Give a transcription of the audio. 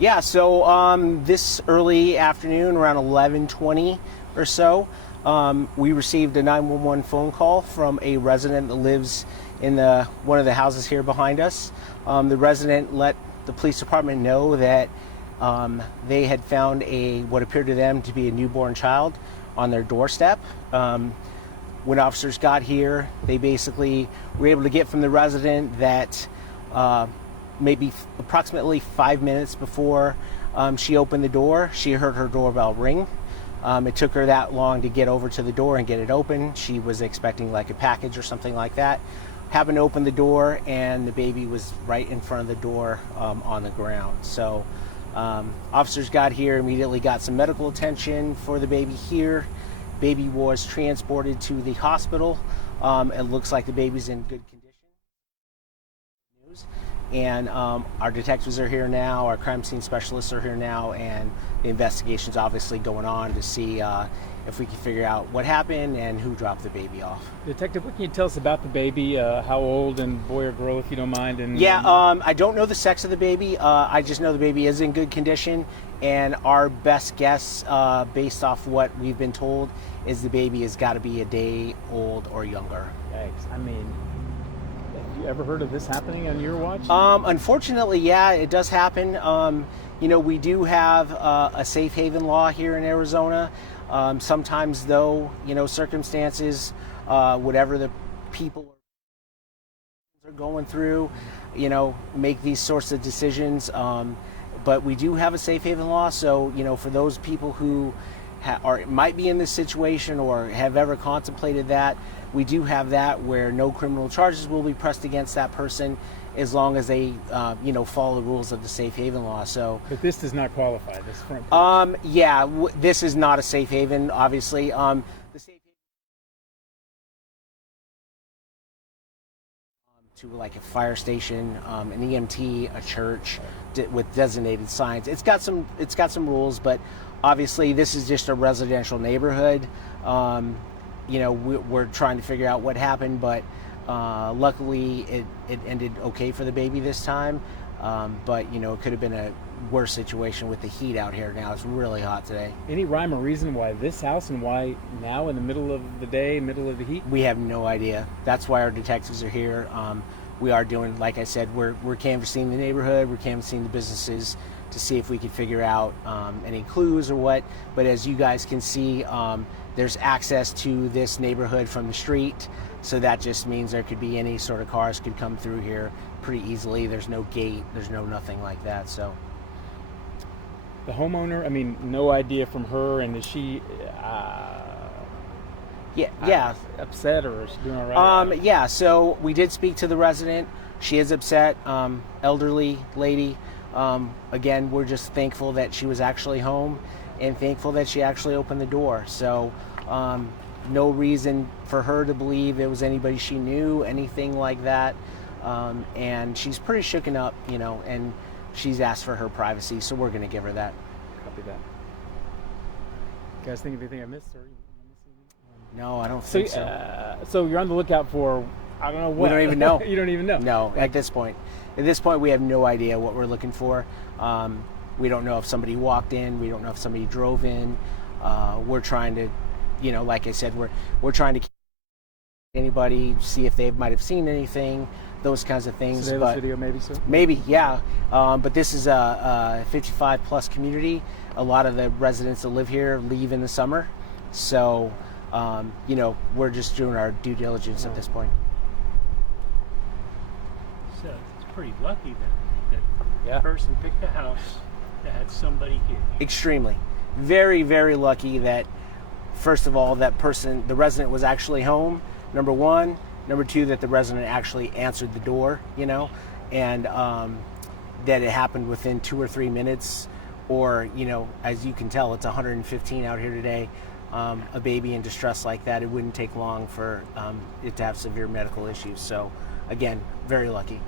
Yeah, so this early afternoon, around 11:20 or so, we received a 911 phone call from a resident that lives in one of the houses here behind us. The resident let the police department know that they had found what appeared to them to be a newborn child on their doorstep. When officers got here, they basically were able to get from the resident that maybe approximately 5 minutes before she opened the door, she heard her doorbell ring. It took her that long to get over to the door and get it open. She was expecting like a package or something like that. Happened to open the door, and the baby was right in front of the door on the ground. So officers got here, immediately got some medical attention for the baby here. Baby was transported to the hospital. It looks like the baby's in good condition. And our detectives are here now, our crime scene specialists are here now, and the investigation's obviously going on to see if we can figure out what happened and who dropped the baby off. Detective, what can you tell us about the baby? How old, and boy or girl, if you don't mind? I don't know the sex of the baby. I just know the baby is in good condition, and our best guess, based off what we've been told, is the baby has got to be a day old or younger. Yikes. I mean, have you ever heard of this happening on your watch? Unfortunately, yeah, it does happen. We do have a safe haven law here in Arizona. Sometimes, though, circumstances, whatever the people are going through, make these sorts of decisions. But we do have a safe haven law, so, for those people who might be in this situation or have ever contemplated that, we do have that where no criminal charges will be pressed against that person as long as they, follow the rules of the safe haven law. So, but this does not qualify. This front porch. This is not a safe haven, obviously. The safe haven to like a fire station, an EMT, a church with designated signs. It's got some rules, but obviously this is just a residential neighborhood. We're trying to figure out what happened, but luckily it ended okay for the baby this time. But it could have been a worse situation with the heat out here now. It's really hot today. Any rhyme or reason why this house and why now in the middle of the day, middle of the heat? We have no idea. That's why our detectives are here. We are doing, like I said, we're canvassing the neighborhood, we're canvassing the businesses to see if we can figure out any clues or what. But as you guys can see, there's access to this neighborhood from the street, so that just means there could be any sort of cars could come through here pretty easily. There's no gate, there's no nothing like that. So the homeowner, no idea from her, and is she upset, or is she doing all right? So we did speak to the resident. She is upset, elderly lady. Again, we're just thankful that she was actually home and thankful that she actually opened the door. So no reason for her to believe it was anybody she knew, anything like that. And she's pretty shooken up, and she's asked for her privacy, so we're going to give her that. Copy that. You guys think of anything I missed? Or No, I don't think so. So you're on the lookout for, I don't know what. We don't even know. You don't even know? No, at this point. At this point, we have no idea what we're looking for. We don't know if somebody walked in. We don't know if somebody drove in. We're trying to, like I said, we're trying to anybody, see if they might have seen anything, those kinds of things. Surveillance video, maybe, sir? Maybe, yeah. But this is a 55-plus community. A lot of the residents that live here leave in the summer. So, we're just doing our due diligence at this point. So it's pretty lucky that the person picked a house that had somebody here. Extremely. Very, very lucky that, first of all, the resident was actually home, number one. Number two, that the resident actually answered the door, and that it happened within 2 or 3 minutes. Or, as you can tell, it's 115 out here today. A baby in distress like that, it wouldn't take long for it to have severe medical issues. So, again, very lucky.